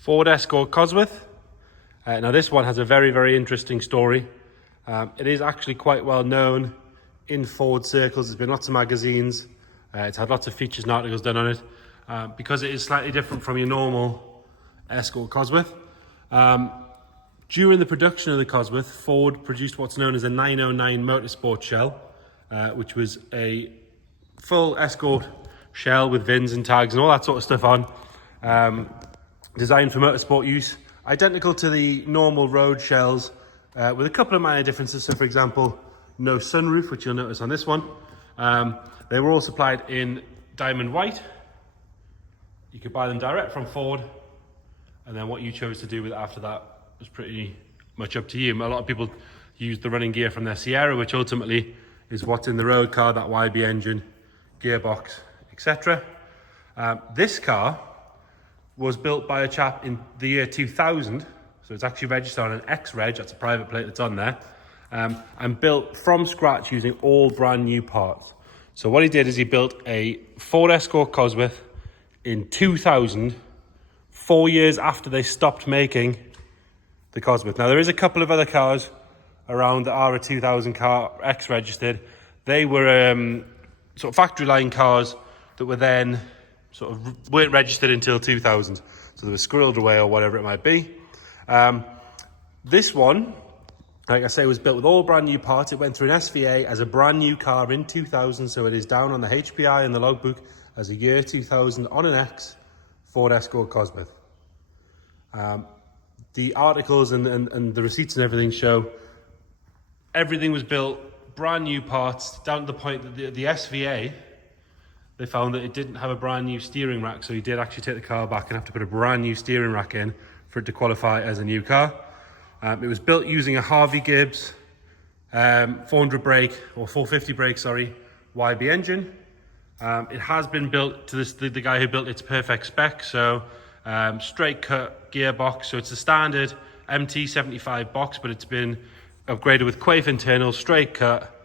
Ford Escort Cosworth. Now this one has a very, very interesting story. It is actually quite well known in Ford circles. There's been lots of magazines. It's had lots of features and articles done on it because it is slightly different from your normal Escort Cosworth. During the production of the Cosworth, Ford produced what's known as a 909 motorsport shell, which was a full Escort shell with VINs and tags and all that sort of stuff on, designed for motorsport use, identical to the normal road shells, with a couple of minor differences. So for example, no sunroof, which you'll notice on this one. They were all supplied in diamond white. You could buy them direct from Ford, and then what you chose to do with it after that was pretty much up to you. A lot of people used the running gear from their Sierra, which ultimately is what's in the road car, that YB engine, gearbox, etc. This car was built by a chap in the year 2000, so it's actually registered on an X-Reg, that's a private plate that's on there, and built from scratch using all brand new parts. So what he did is he built a Ford Escort Cosworth in 2000, 4 years after they stopped making the Cosworth. Now there is a couple of other cars around that are a 2000 car, X-registered. They were sort of factory line cars that were then sort of weren't registered until 2000. So they were squirreled away or whatever it might be. This one, like I say, was built with all brand new parts. It went through an SVA as a brand new car in 2000. So it is down on the HPI and the logbook as a year 2000 on an X Ford Escort Cosworth. The articles and the receipts and everything show everything was built brand new parts, down to the point that the SVA, they found that it didn't have a brand new steering rack, so he did actually take the car back and have to put a brand new steering rack in for it to qualify as a new car. It was built using a Harvey Gibbs 400 brake, or 450 brake, sorry, YB engine. It has been built to the guy who built its perfect spec, so straight cut gearbox, so it's a standard MT75 box, but it's been upgraded with Quaife internals, straight cut,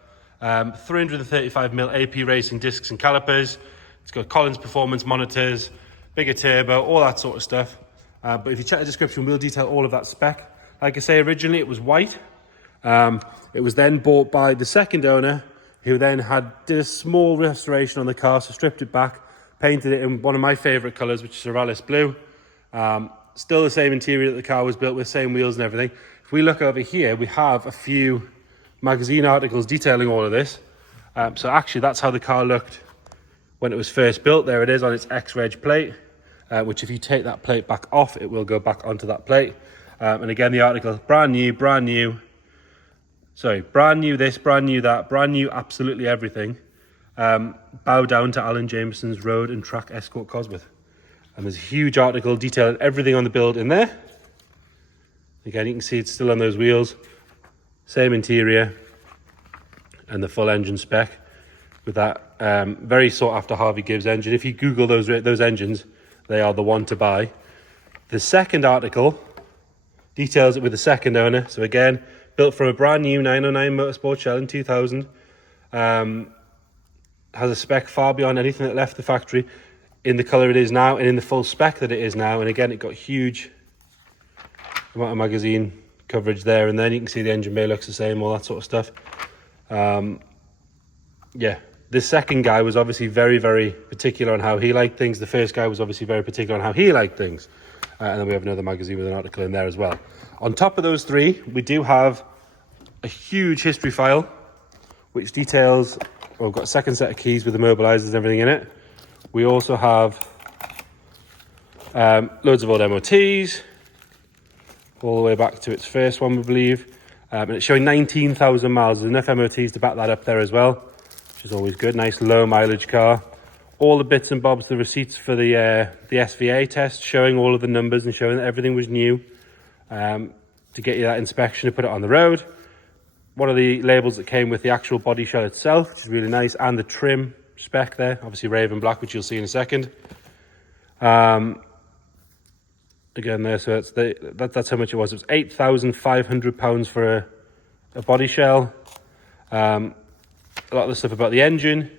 335mm AP racing discs and calipers. It's got Collins performance monitors, bigger turbo, all that sort of stuff. But if you check the description, we'll detail all of that spec. Like I say, originally it was white. It was then bought by the second owner, who then did a small restoration on the car, so stripped it back, painted it in one of my favourite colours, which is Aralis blue. Still the same interior that the car was built with, same wheels and everything. If we look over here, we have a few magazine articles detailing all of this. So actually that's how the car looked when it was first built. There it is on its X-Reg plate, which if you take that plate back off, it will go back onto that plate. And again, the article, brand new this, brand new that, brand new absolutely everything. Bow down to Alan Jameson's Road and Track Escort Cosworth. And there's a huge article detailing everything on the build in there. Again, you can see it's still on those wheels. Same interior and the full engine spec with that very sought after Harvey Gibbs engine. If you Google those engines, they are the one to buy. The second article details it with the second owner. So again, built from a brand new 909 motorsport shell in 2000. Has a spec far beyond anything that left the factory in the colour it is now and in the full spec that it is now. And again, it got huge amount of magazine coverage there, and then you can see the engine bay looks the same, all that sort of stuff. Yeah, this second guy was obviously very, very particular on how he liked things. The first guy was obviously very particular on how he liked things. And then we have another magazine with an article in there as well. On top of those three, we do have a huge history file, which details, well, we've got a second set of keys with the mobilizers and everything in it. We also have loads of old MOTs, all the way back to its first one, we believe. And it's showing 19,000 miles. There's enough MOTs to back that up there as well, which is always good. Nice low mileage car. All the bits and bobs, the receipts for the SVA test, showing all of the numbers and showing that everything was new, to get you that inspection to put it on the road. One of the labels that came with the actual body shell itself, which is really nice, and the trim spec there, obviously Raven Black, which you'll see in a second. Again there, so that's how much it was. It was £8,500 for a body shell. A lot of the stuff about the engine,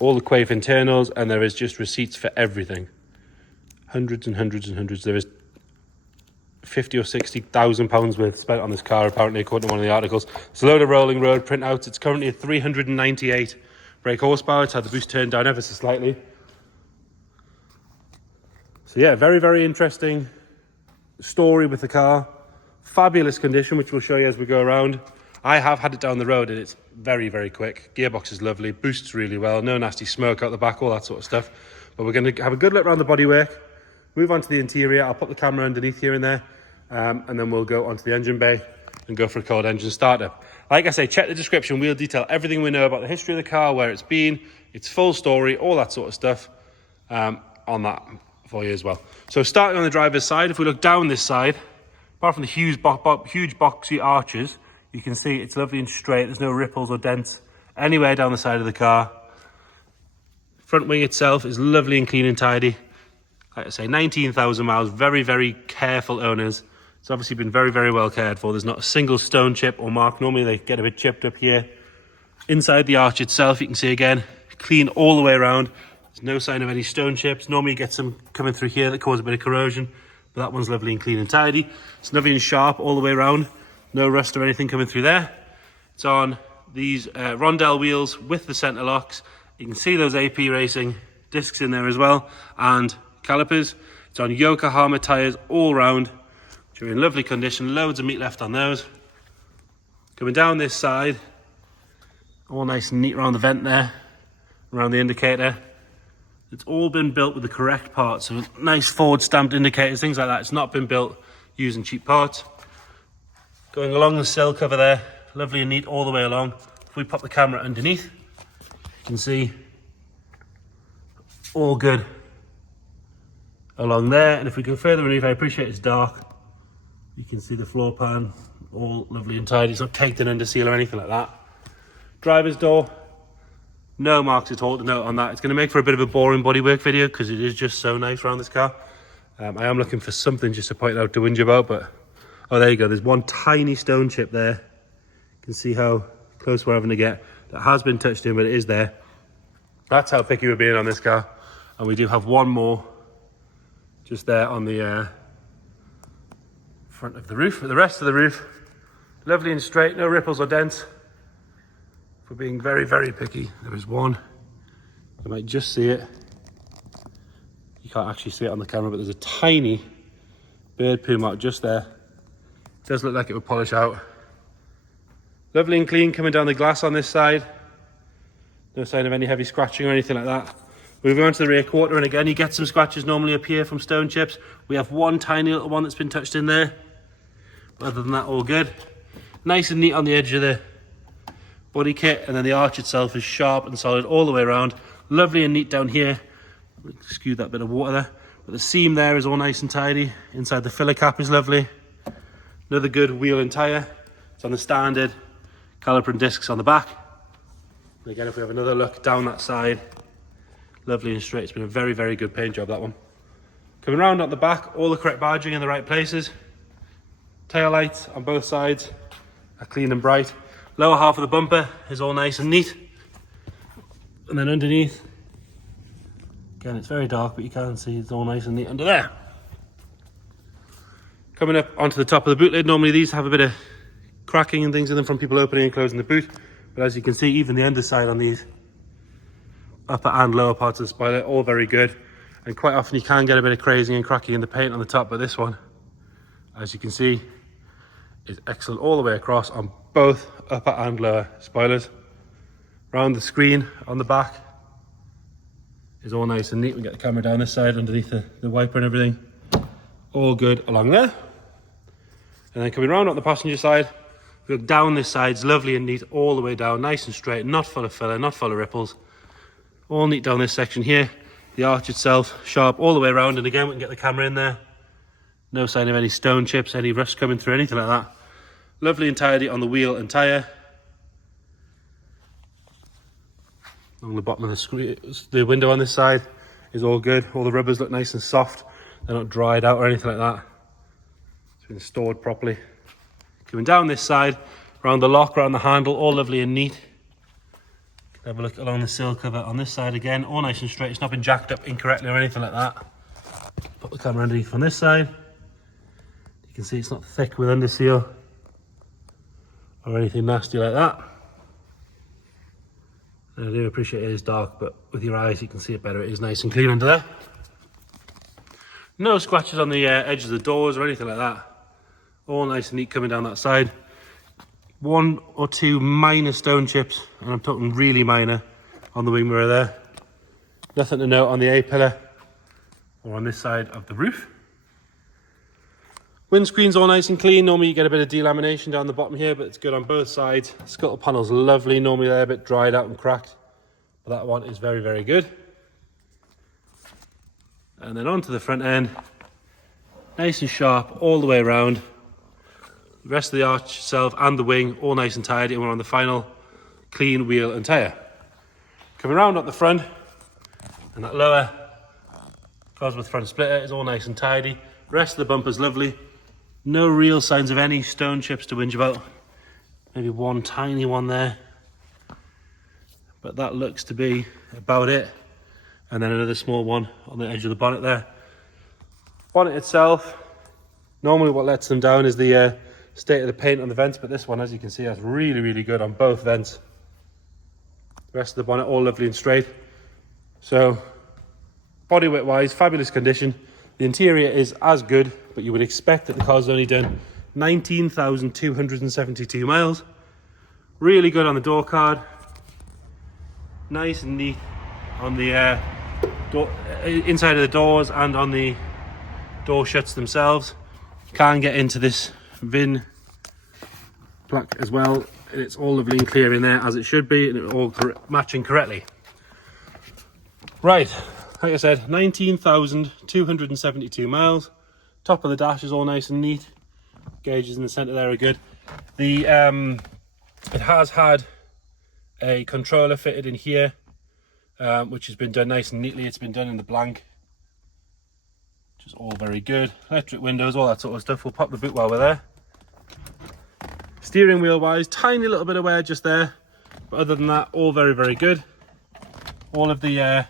all the Quaife internals, and there is just receipts for everything. Hundreds and hundreds and hundreds. There is 50 or 60,000 pounds worth spent on this car, apparently, according to one of the articles. It's a load of rolling road printouts. It's currently at 398 brake horsepower. It's had the boost turned down ever so slightly. So yeah, very, very interesting story with the car. Fabulous condition, which we'll show you as we go around. I have had it down the road and it's very, very quick. Gearbox is lovely, boosts really well, no nasty smoke out the back, all that sort of stuff. But we're going to have a good look around the bodywork, move on to the interior. I'll put the camera underneath here and there, and then we'll go onto the engine bay and go for a cold engine startup. Like I say, check the description. We'll detail everything we know about the history of the car, where it's been, its full story, all that sort of stuff on that for you as well. So starting on the driver's side, if we look down this side, apart from the huge boxy arches, you can see it's lovely and straight. There's no ripples or dents anywhere down the side of the car. Front wing itself is lovely and clean and tidy. Like I say, 19,000 miles, very, very careful owners. It's obviously been very, very well cared for. There's not a single stone chip or mark. Normally they get a bit chipped up here. Inside the arch itself, you can see again, clean all the way around. There's no sign of any stone chips. Normally you get some coming through here that cause a bit of corrosion, but that one's lovely and clean and tidy. It's lovely and sharp all the way around. No rust or anything coming through there. It's on these rondelle wheels with the center locks. You can see those AP Racing discs in there as well, and calipers. It's on Yokohama tires all round, which are in lovely condition. Loads of meat left on those. Coming down this side, all nice and neat around the vent there, around the indicator. It's all been built with the correct parts, so nice Ford stamped indicators, things like that. It's not been built using cheap parts. Going along the sill cover there, lovely and neat all the way along. If we pop the camera underneath, you can see all good along there. And if we go further underneath, I appreciate it's dark, you can see the floor pan, all lovely and tidy. It's not caked in under seal or anything like that. Driver's door, no marks at all to note on that. It's going to make for a bit of a boring bodywork video because it is just so nice around this car. I am looking for something just to point out to whinge about, but oh, there you go. There's one tiny stone chip there. You can see how close we're having to get. That has been touched in, but it is there. That's how picky we're being on this car. And we do have one more just there on the front of the roof. But the rest of the roof, lovely and straight, no ripples or dents. For being very, very picky. There is one. You might just see it. You can't actually see it on the camera, but there's a tiny bird poo mark just there. Does look like it would polish out. Lovely and clean coming down the glass on this side. No sign of any heavy scratching or anything like that. Moving on to the rear quarter, and again you get some scratches normally up here from stone chips. We have one tiny little one that's been touched in there. But other than that, all good. Nice and neat on the edge of the body kit, and then the arch itself is sharp and solid all the way around. Lovely and neat down here. Excuse that bit of water there. But the seam there is all nice and tidy. Inside the filler cap is lovely. Another good wheel and tyre. It's on the standard caliper and discs on the back. And again, if we have another look down that side, lovely and straight. It's been a very, very good paint job, that one. Coming around at the back, all the correct badging in the right places. Tail lights on both sides are clean and bright. Lower half of the bumper is all nice and neat. And then underneath, again, it's very dark, but you can see it's all nice and neat under there. Coming up onto the top of the boot lid, normally these have a bit of cracking and things in them from people opening and closing the boot. But as you can see, even the underside on these upper and lower parts of the spoiler, all very good. And quite often you can get a bit of crazing and cracking in the paint on the top, but this one, as you can see, is excellent all the way across on both upper and lower spoilers. Around the screen on the back is all nice and neat. We get the camera down this side underneath the wiper and everything. All good along there. And then coming around on the passenger side, we look down this side, it's lovely and neat all the way down, nice and straight, not full of filler, not full of ripples. All neat down this section here. The arch itself, sharp all the way around, and again, we can get the camera in there. No sign of any stone chips, any rust coming through, anything like that. Lovely and tidy on the wheel and tyre. Along the bottom of the screen, the window on this side is all good. All the rubbers look nice and soft. They're not dried out or anything like that. It's been stored properly. Coming down this side, around the lock, around the handle, all lovely and neat. Have a look along the sill cover on this side again, all nice and straight. It's not been jacked up incorrectly or anything like that. Put the camera underneath on this side. You can see it's not thick with under seal or anything nasty like that. And I do appreciate it is dark, but with your eyes you can see it better. It is nice and clean under there. No scratches on the edge of the doors or anything like that. All nice and neat coming down that side. 1 or 2 minor stone chips, and I'm talking really minor, on the wing mirror there. Nothing to note on the A-pillar or on this side of the roof. Windscreen's all nice and clean. Normally you get a bit of delamination down the bottom here, but it's good on both sides. Scuttle panel's lovely. Normally they're a bit dried out and cracked, but that one is very, very good. And then onto the front end, nice and sharp all the way around. The rest of the arch itself and the wing all nice and tidy, and we're on the final clean wheel and tyre. Coming around at the front, and that lower Cosworth front splitter is all nice and tidy. Rest of the bumper's lovely. No real signs of any stone chips to whinge about. Maybe one tiny one there, but that looks to be about it. And then another small one on the edge of the bonnet there. Bonnet itself, normally what lets them down is the state of the paint on the vents, but this one, as you can see, that's really, really good on both vents. The rest of the bonnet all lovely and straight. So bodywork wise, fabulous condition. The interior is as good, but you would expect that the car's only done 19,272 miles. Really good on the door card. Nice and neat on the door, inside of the doors, and on the door shuts themselves. You can get into this VIN plaque as well, and it's all lovely and clear in there as it should be, and it's all matching correctly. Right, like I said, 19,272 miles. Top of the dash is all nice and neat. Gauges in the centre there are good. The it has had a controller fitted in here, which has been done nice and neatly. It's been done in the blank, which is all very good. Electric windows, all that sort of stuff. We'll pop the boot while we're there. Steering wheel wise, tiny little bit of wear just there, but other than that, all very, very good. All of the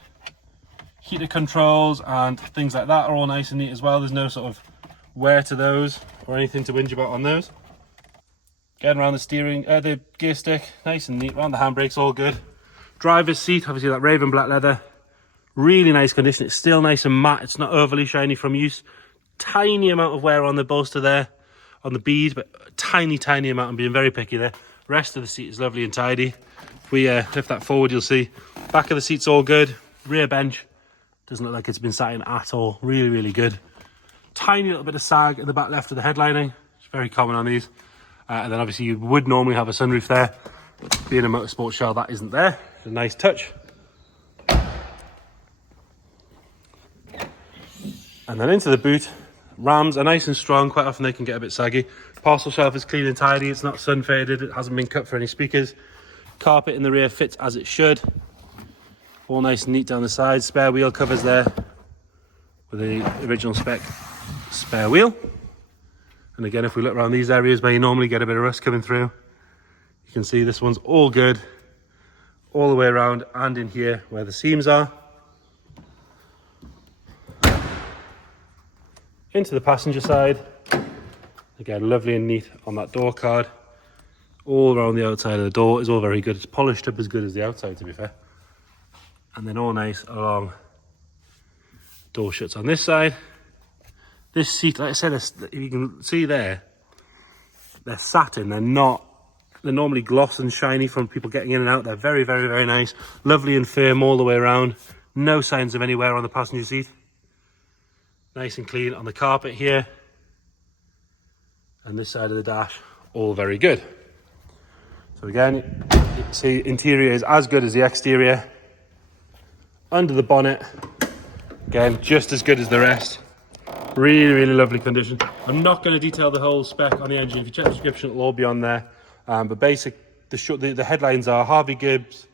heater controls and things like that are all nice and neat as well. There's no sort of wear to those or anything to whinge about on those. Getting around the steering, the gear stick, nice and neat. Around the handbrakes, all good. Driver's seat, obviously that raven black leather, really nice condition. It's still nice and matte. It's not overly shiny from use. Tiny amount of wear on the bolster there, on the bead, but tiny amount. I'm being very picky there. Rest of the seat is lovely and tidy. If we lift that forward, you'll see back of the seat's all good. Rear bench doesn't look like it's been sat in at all. Really, really good. Tiny little bit of sag in the back left of the headlining. It's very common on these. And then obviously you would normally have a sunroof there. Being a motorsport shell, that isn't there. It's a nice touch. And then into the boot. Rams are nice and strong. Quite often they can get a bit saggy. Parcel shelf is clean and tidy. It's not sun faded. It hasn't been cut for any speakers. Carpet in the rear fits as it should. All nice and neat down the side. Spare wheel covers there with the original spec spare wheel. And again, if we look around these areas where you normally get a bit of rust coming through, you can see this one's all good all the way around, and in here where the seams are. Into the passenger side. Again, lovely and neat on that door card. All around the outside of the door is all very good. It's polished up as good as the outside, to be fair. And then all nice along door shuts on this side. This seat, like I said, you can see there, they're satin. They're normally gloss and shiny from people getting in and out. They're very, very, very nice. Lovely and firm all the way around. No signs of any wear on the passenger seat. Nice and clean on the carpet here. And this side of the dash, all very good. So again, you can see interior is as good as the exterior. Under the bonnet, again, just as good as the rest. Really, really lovely condition. I'm not going to detail the whole spec on the engine. If you check the description, it'll all be on there. But the headlines are Harvey Gibbs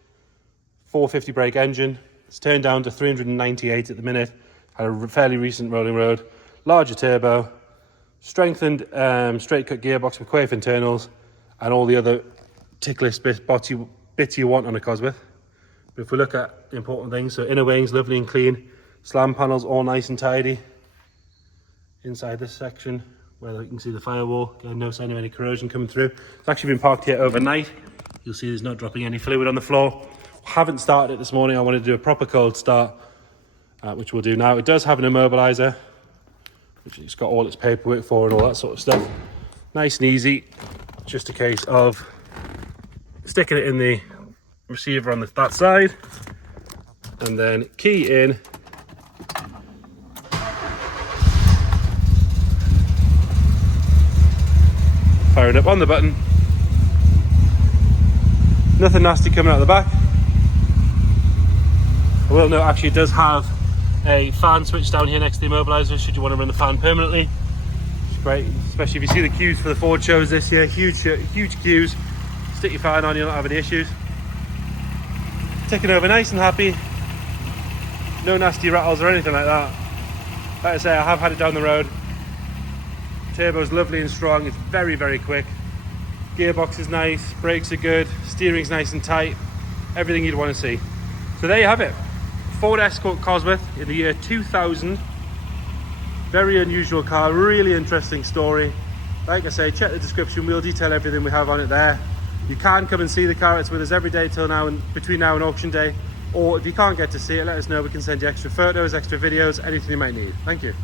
450 brake engine. It's turned down to 398 at the minute. Had a fairly recent rolling road. Larger turbo, strengthened straight cut gearbox with Quaife internals, and all the other tick list bits you want on a Cosworth. But if we look at the important things, so inner wings lovely and clean, slam panels all nice and tidy. Inside this section, where you can see the firewall. No sign of any corrosion coming through. It's actually been parked here overnight. You'll see there's not dropping any fluid on the floor. Haven't started it this morning. I wanted to do a proper cold start, which we'll do now. It does have an immobiliser, which it's got all its paperwork for and all that sort of stuff. Nice and easy. Just a case of sticking it in the receiver on that side, and then key in, firing up on the button. Nothing nasty coming out the back. I will note actually it does have a fan switch down here next to the immobiliser should you want to run the fan permanently. It's great, especially if you see the queues for the Ford shows this year. Huge queues. Stick your fan on, you'll not have any issues. Ticking over nice and happy. No nasty rattles or anything like that. Like I say, I have had it down the road. Turbo's lovely and strong. It's very, very quick. Gearbox is nice. Brakes are good. Steering's nice and tight. Everything you'd want to see. So there you have it. Ford Escort Cosworth in the year 2000. Very unusual car. Really interesting story. Like I say, check the description. We'll detail everything we have on it there. You can come and see the car. It's with us every day till now, and between now and auction day. Or if you can't get to see it, let us know. We can send you extra photos, extra videos, anything you might need. Thank you.